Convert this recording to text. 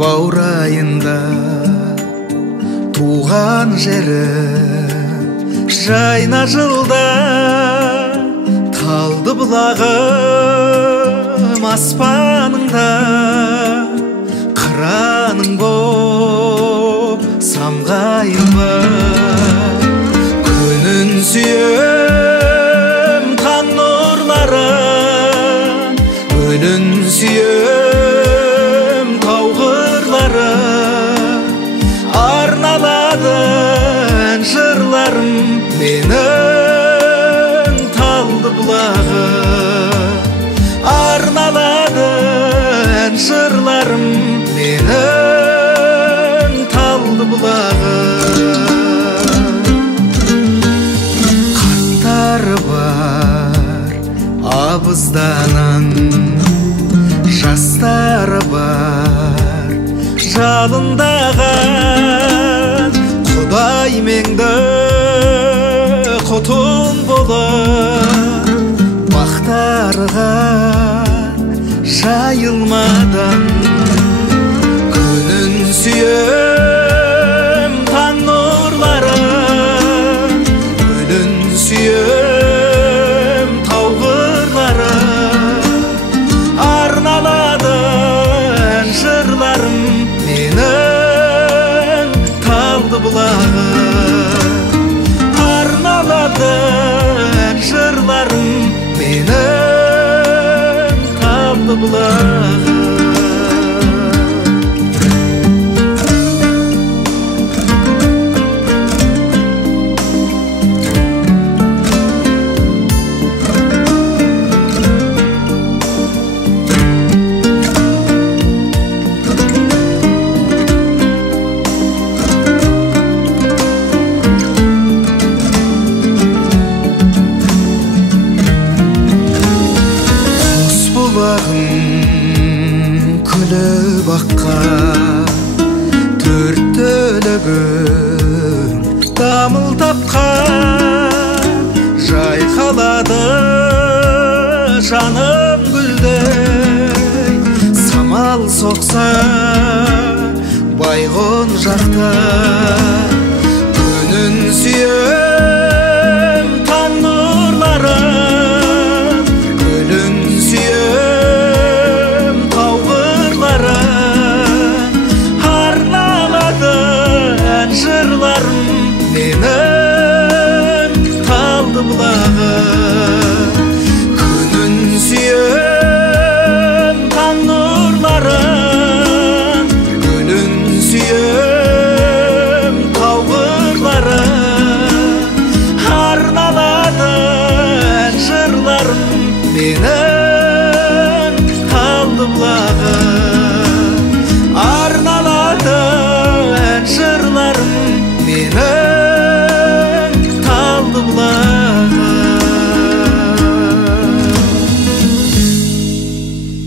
баурайында туған жерім жайна жылда талды бұлағым аспаныңда қыраның боп самғайын ба күнін сүйем таң нұрлары үнін сүйем тау қырлары арналады ән жырларым менің талды бұлағы арналады ән жырларым менің талды бұлағы қарттары бар абызданан жастары бар жалындаған құдай меңді құтын болар бақтарға жайылмадан күнін сүйем таң нұрлары үнін сүйем тау қырлары арналады ән жырларым менің талды бұлағы арналады ән жырларым менің талды бұлағы күліп аққан төрт түлігім дамыл тапқан жайқалады жаным гүлдей самал соқса байғұн жақта күнін сүйем таң нұрлары гүлін сүйем тау қырлары арналады ән жырларым менің талды бұлағы